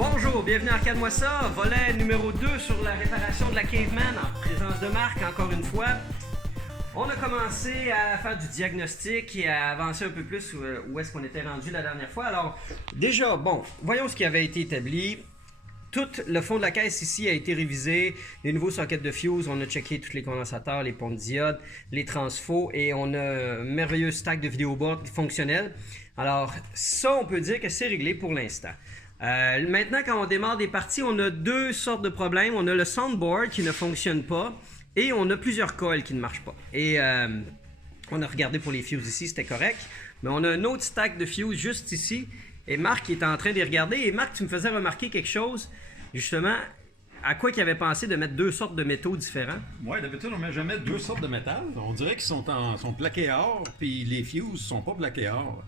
Bonjour, bienvenue à Arcade-moi ça, volet numéro 2 sur la réparation de la Caveman en présence de Marc encore une fois. On a commencé à faire du diagnostic et à avancer un peu plus où est-ce qu'on était rendu la dernière fois. Alors déjà, bon, voyons ce qui avait été établi. Tout le fond de la caisse ici a été révisé, les nouveaux sockets de fuse, on a checké tous les condensateurs, les ponts de diode, les transfos et on a un merveilleux stack de vidéoboard fonctionnel. Alors ça, on peut dire que c'est réglé pour l'instant. Maintenant, quand on démarre des parties, on a deux sortes de problèmes. On a le soundboard qui ne fonctionne pas et on a plusieurs coils qui ne marchent pas. Et on a regardé pour les fuses ici, c'était correct. Mais on a un autre stack de fuses juste ici. Et Marc est en train de les regarder. Et Marc, tu me faisais remarquer quelque chose, justement, à quoi il avait pensé de mettre deux sortes de métaux différents. Oui, d'habitude, on ne met jamais deux sortes de métal. On dirait qu'ils sont plaqués or, puis les fuses ne sont pas plaqués or.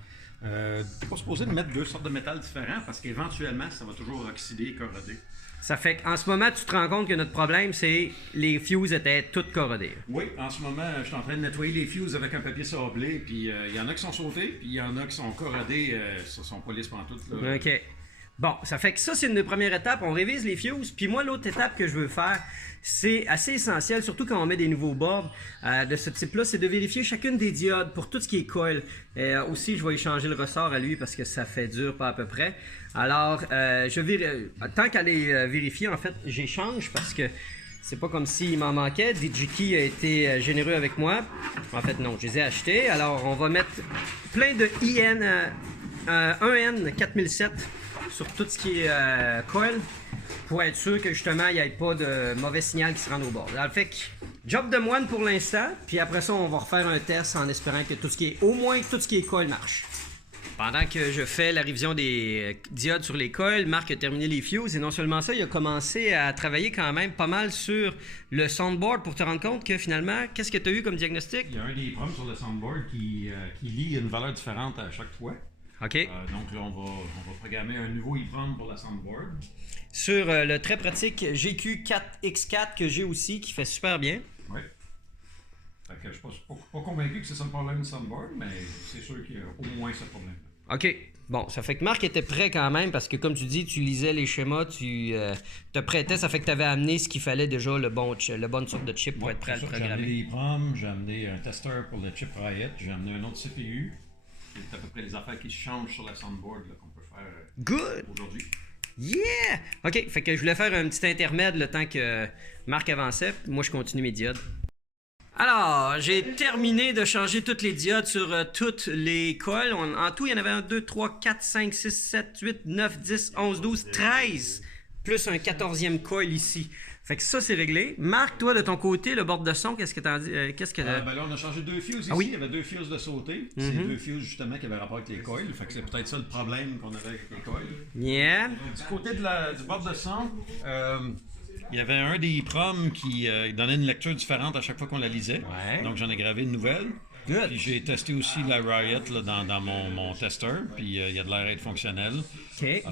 Tu n'es pas supposé de mettre deux sortes de métal différents parce qu'éventuellement, ça va toujours oxyder et corroder. Ça fait qu'en ce moment, tu te rends compte que notre problème, c'est les fuses étaient toutes corrodées. Oui, en ce moment, je suis en train de nettoyer les fuses avec un papier sablé, puis il y en a qui sont sautés, puis il y en a qui sont corrodés, ça sont pas lisses pantoute. Là. OK. Bon, ça fait que ça, c'est une première étape. On révise les fuses. Puis moi, l'autre étape que je veux faire, c'est assez essentiel, surtout quand on met des nouveaux boards de ce type-là, c'est de vérifier chacune des diodes pour tout ce qui est coil. Aussi, je vais y changer le ressort à lui parce que ça fait dur, pas à peu près. Alors, tant qu'à les vérifier, en fait, j'échange parce que c'est pas comme s'il m'en manquait. DigiKey a été généreux avec moi. En fait, non, je les ai achetés. Alors, on va mettre plein de IN 1N 4007 sur tout ce qui est coil pour être sûr que justement il n'y ait pas de mauvais signal qui se rende au bord. Alors, fait que job de moine pour l'instant, puis après ça on va refaire un test en espérant que tout ce qui est, au moins tout ce qui est coil marche. Pendant que je fais la révision des diodes sur les coils, Marc a terminé les fuses et non seulement ça, il a commencé à travailler quand même pas mal sur le soundboard pour te rendre compte que finalement, qu'est-ce que tu as eu comme diagnostic? Il y a un des problèmes sur le soundboard qui lit une valeur différente à chaque fois. OK. Donc là, on va programmer un nouveau EEPROM pour la soundboard. Sur le très pratique GQ4X4 que j'ai aussi, qui fait super bien. Oui. Fait que je ne suis pas convaincu que c'est ça le problème du soundboard, mais c'est sûr qu'il y a au moins ce problème. OK. Bon, ça fait que Marc était prêt quand même, parce que comme tu dis, tu lisais les schémas, tu te prêtais, ça fait que tu avais amené ce qu'il fallait déjà, la bonne sorte de chip pour être prêt à le programmer. J'ai amené des EEPROM, j'ai amené un testeur pour le chip Riot, j'ai amené un autre CPU. C'est à peu près les affaires qui changent sur la soundboard qu'on peut faire aujourd'hui. Yeah! OK, fait que je voulais faire un petit intermède le temps que Marc avançait. Moi, je continue mes diodes. Alors, j'ai terminé de changer toutes les diodes sur toutes les coils. En tout, il y en avait 1, 2, 3, 4, 5, 6, 7, 8, 9, 10, 11, 12, 13. Plus un 14e coil ici. Fait que ça, c'est réglé. Marc, toi, de ton côté, le board de son, qu'est-ce que t'en dis? Ben là, on a changé deux fuses ici. Ah oui? Il y avait deux fuses de sauté. C'est deux fuses, justement, qui avaient rapport avec les coils. Fait que c'est peut-être ça le problème qu'on avait avec les coils. Yeah. Du côté du board de son, il y avait un des EEPROM qui donnait une lecture différente à chaque fois qu'on la lisait. Ouais. Donc, j'en ai gravé une nouvelle. Good. Puis j'ai testé aussi la Riot là, dans mon testeur, puis il y a de l'air à être fonctionnel. OK.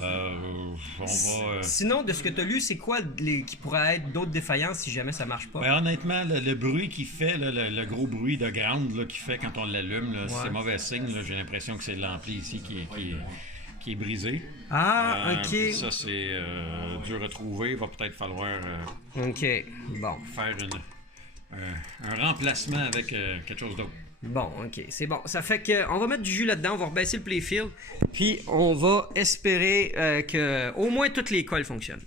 Sinon, de ce que tu as lu, c'est quoi qui pourrait être d'autres défaillances si jamais ça marche pas? Ben, honnêtement, le bruit qu'il fait, là, le gros bruit de ground qu'il fait quand on l'allume, c'est mauvais signe. J'ai l'impression que c'est l'ampli ici qui est brisé. Ah, OK. Ça, c'est dur à trouver. Il va peut-être falloir OK. Bon. faire un remplacement avec quelque chose d'autre. Bon, OK, c'est bon. Ça fait qu'on va mettre du jus là-dedans, on va rebaisser le playfield, puis on va espérer que au moins toutes les coils fonctionnent.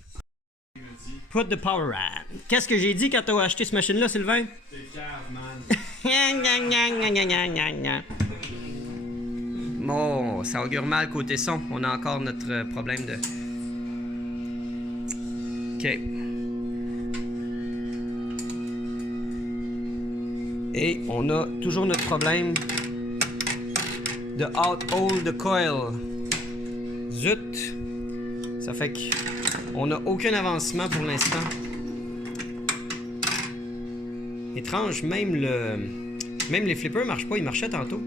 Put the power on. Qu'est-ce que j'ai dit quand t'as acheté cette machine-là, Sylvain? C'est cave, man. Bon, ça augure mal côté son. On a encore notre problème de... OK. Et on a toujours notre problème de out-hole de coil. Zut! Ça fait qu'on n'a aucun avancement pour l'instant. Étrange, même les flippers marchent pas, ils marchaient tantôt.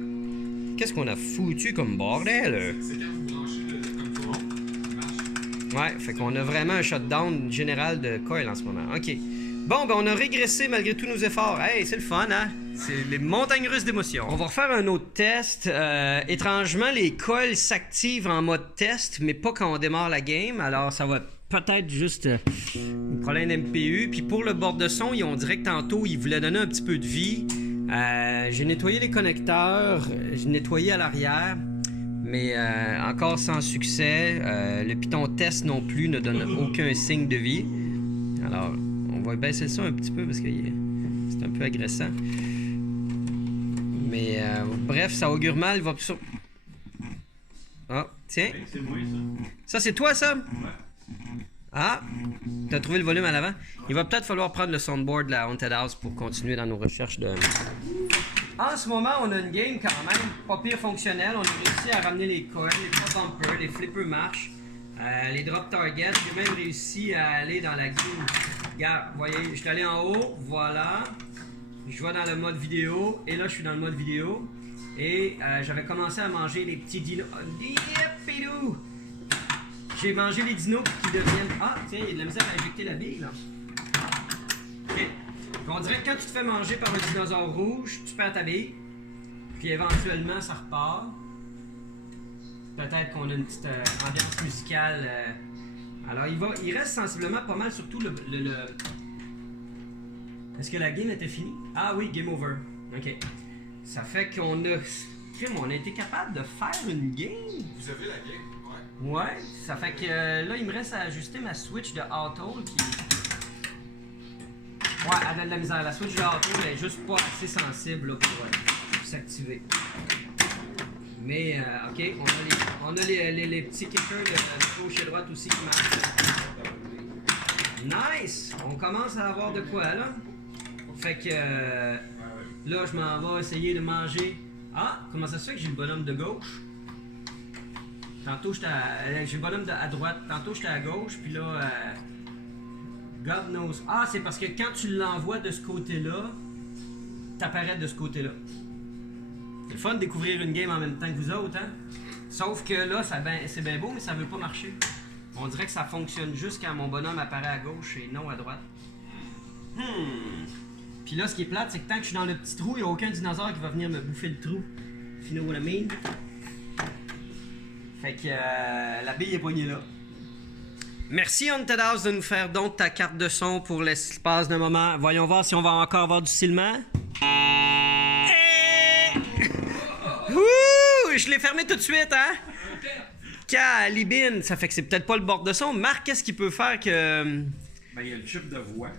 Qu'est-ce qu'on a foutu comme bordel? C'est quand vous branchez comme tout, il marche. Ouais, fait qu'on a vraiment un shutdown général de coil en ce moment. OK. Bon, ben on a régressé malgré tous nos efforts. Hey, c'est le fun, hein? C'est les montagnes russes d'émotions. On va refaire un autre test. Étrangement, les coils s'activent en mode test, mais pas quand on démarre la game. Alors, ça va peut-être juste un problème d'MPU. Puis pour le board de son, on dirait que tantôt, ils voulaient donner un petit peu de vie. J'ai nettoyé les connecteurs, j'ai nettoyé à l'arrière, mais encore sans succès. Le Python test non plus ne donne aucun signe de vie. Alors, on va baisser ça un petit peu parce que c'est un peu agressant. Mais bref, ça augure mal. Il va... Ah, tiens. C'est moi, Ça, c'est toi, ça? Ah, t'as trouvé le volume à l'avant. Il va peut-être falloir prendre le soundboard de la Haunted House pour continuer dans nos recherches de... En ce moment, on a une game quand même pas pire fonctionnelle. On a réussi à ramener les coils, les pop bumpers, les flippers marchent, les drop targets. J'ai même réussi à aller dans la game. Regarde, vous voyez, je suis allé en haut, voilà. Je vais dans le mode vidéo, et là, je suis dans le mode vidéo. Et j'avais commencé à manger les petits dinos. J'ai mangé les dinos qui deviennent... Ah, tiens, il y a de la misère à injecter la bille, là. OK. On dirait que quand tu te fais manger par le dinosaure rouge, tu perds ta bille. Puis éventuellement, ça repart. Peut-être qu'on a une petite ambiance musicale. Alors, il reste sensiblement pas mal, surtout le... Est-ce que la game était finie? Ah oui, game over. OK. Ça fait qu'on a... On a été capable de faire une game. Vous avez la game? Ouais, ça fait que là, il me reste à ajuster ma switch de auto qui... Ouais, elle a de la misère. La switch de auto, elle est juste pas assez sensible là, pour s'activer. Mais, ok, on a les petits kickers de gauche et droite aussi qui marchent. Nice! On commence à avoir de quoi, là. Fait que là, je m'en vais essayer de manger... Ah, comment ça se fait que j'ai le bonhomme de gauche? Tantôt, j'ai le bonhomme à droite. Tantôt, j'étais à gauche. Puis là, God knows. Ah, c'est parce que quand tu l'envoies de ce côté-là, t'apparais de ce côté-là. C'est le fun de découvrir une game en même temps que vous autres, hein? Sauf que là, c'est bien beau, mais ça veut pas marcher. On dirait que ça fonctionne juste quand mon bonhomme apparaît à gauche et non à droite. Puis là, ce qui est plate, c'est que tant que je suis dans le petit trou, il n'y a aucun dinosaure qui va venir me bouffer le trou. You know what I mean? Fait que la bille est poignée là. Merci Haunted House de nous faire donc ta carte de son pour l'espace d'un moment. Voyons voir si on va encore avoir du silement. Ouh! Je l'ai fermé tout de suite, hein? Calibine! Ça fait que c'est peut-être pas le bord de son. Marc, qu'est-ce qu'il peut faire que... Ben, il y a le chip de voix.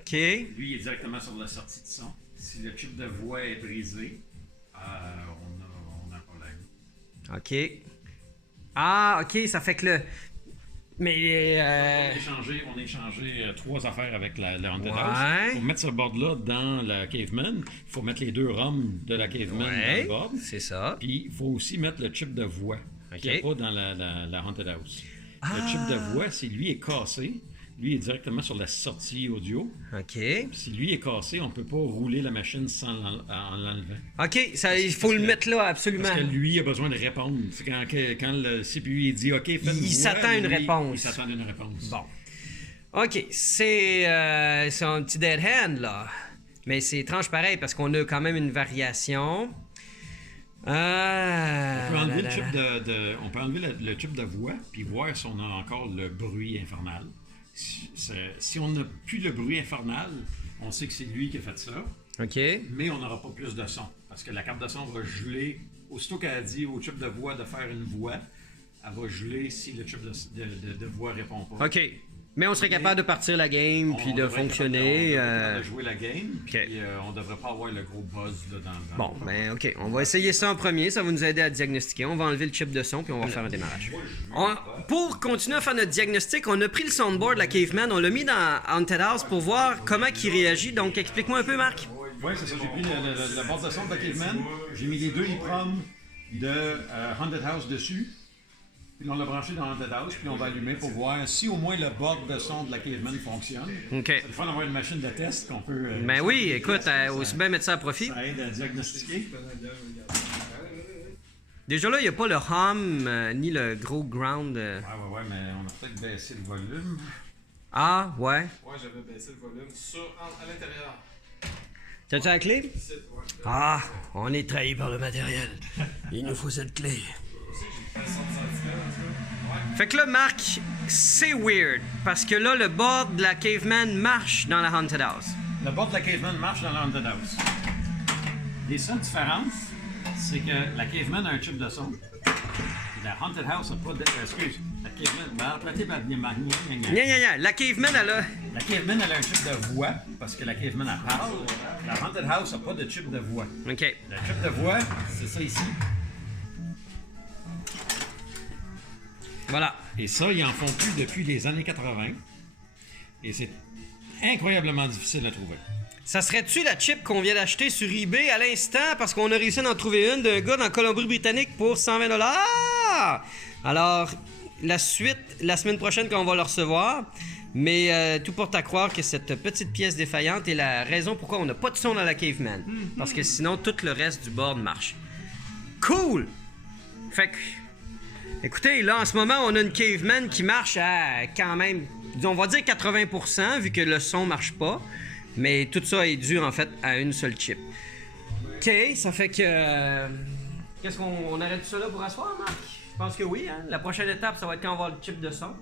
OK. Lui, il est directement sur la sortie de son. Si le chip de voix est brisé, on a un problème. OK. Ah, OK, ça fait que le... Mais... On a échangé 3 affaires avec la Haunted Ouais. House. Pour mettre ce board-là dans la Caveman, il faut mettre les 2 ROM de la Caveman dans le board. C'est ça. Puis il faut aussi mettre le chip de voix qu'il n'y a pas dans la Haunted House. Le chip de voix, si lui est cassé, lui est directement sur la sortie audio. OK. Si lui est cassé, on ne peut pas rouler la machine sans l'enlevant. OK, ça, il faut le mettre là, absolument. Parce que lui a besoin de répondre. C'est quand le CPU il dit OK, faites une voix, s'attend à une réponse. Il s'attend à une réponse. Bon. OK, c'est un petit dead hand, là. Mais c'est étrange pareil, parce qu'on a quand même une variation. On peut enlever le chip de voix, puis voir si on a encore le bruit infernal. Si on n'a plus le bruit infernal, on sait que c'est lui qui a fait ça. OK. Mais on n'aura pas plus de son. Parce que la carte de son va geler. Aussitôt qu'elle a dit au chip de voix de faire une voix, elle va geler si le chip de voix répond pas. OK. Mais on serait capable de partir la game puis de fonctionner. On devrait être capable de jouer la game, puis OK. on devrait pas avoir le gros buzz là, dans Bon, ben OK. On va essayer ça en premier. Ça va nous aider à diagnostiquer. On va enlever le chip de son puis on va faire un démarrage. Pour continuer à faire notre diagnostic, on a pris le soundboard de la Caveman, on l'a mis dans Haunted House pour voir comment il réagit. Donc, explique-moi un peu, Marc. Oui, c'est ça. J'ai pris la boîte de son de la Caveman. J'ai mis les 2 EEPROM de Haunted House dessus. Puis on l'a branché dans Haunted House, puis on va allumer pour voir si au moins le board de son de la Caveman fonctionne. OK. C'est le fun d'avoir une machine de test qu'on peut... Ben oui, écoute, aussi bien mettre ça à profit. Ça aide à diagnostiquer. Déjà là, il n'y a pas le hum ni le gros ground. Ouais, mais on a peut-être baissé le volume. Ah, ouais. Ouais, j'avais baissé le volume à l'intérieur. T'as-tu la clé? Ici, ouais. Ah, on est trahi par le matériel. Il nous faut cette clé. Fait que là, Marc, c'est weird. Parce que là, le board de la Caveman marche dans la Haunted House. Le bord de la Caveman marche dans la Haunted House. Les seules différences, c'est que la Caveman a un chip de son. La Haunted House n'a pas de... excuse, la Caveman... Gna. La Caveman, elle a... La Caveman, elle a un chip de voix, parce que la Caveman, elle parle. La Haunted House n'a pas de chip de voix. OK. Le chip de voix, c'est ça ici. Voilà. Et ça, ils en font plus depuis les années 80. Et c'est incroyablement difficile à trouver. Ça serait-tu la chip qu'on vient d'acheter sur eBay à l'instant parce qu'on a réussi à en trouver une d'un gars dans Colombie-Britannique pour 120 $? Alors, la suite, la semaine prochaine quand on va le recevoir. Mais tout porte à croire que cette petite pièce défaillante est la raison pourquoi on n'a pas de son dans la Caveman. Parce que sinon, tout le reste du board marche. Cool! Fait que... Écoutez, là, en ce moment, on a une Caveman qui marche à quand même, on va dire 80%, vu que le son marche pas. Mais tout ça est dû, en fait, à une seule chip. OK, ça fait que... Qu'est-ce qu'on arrête ça là pour asseoir, Marc? Je pense que oui, hein? La prochaine étape, ça va être quand on va avoir le chip de son.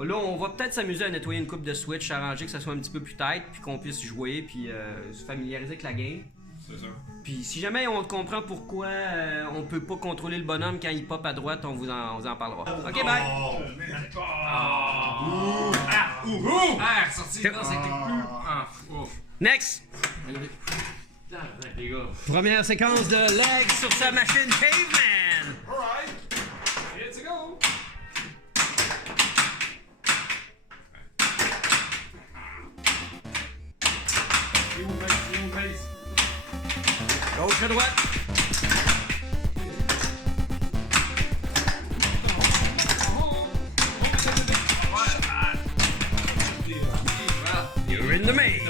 Là, on va peut-être s'amuser à nettoyer une coupe de Switch, arranger que ça soit un petit peu plus tight, puis qu'on puisse jouer, puis se familiariser avec la game. C'est ça. Puis si jamais on comprend pourquoi on peut pas contrôler le bonhomme quand il pop à droite, on vous en parlera. OK, bye! Ah, ressorti. Non, c'était plus. Ah, ouf. Next! Les gars. Première séquence de legs sur sa machine Caveman! Alright. Here to go. You pace. Gauche à droite. You're in the maze.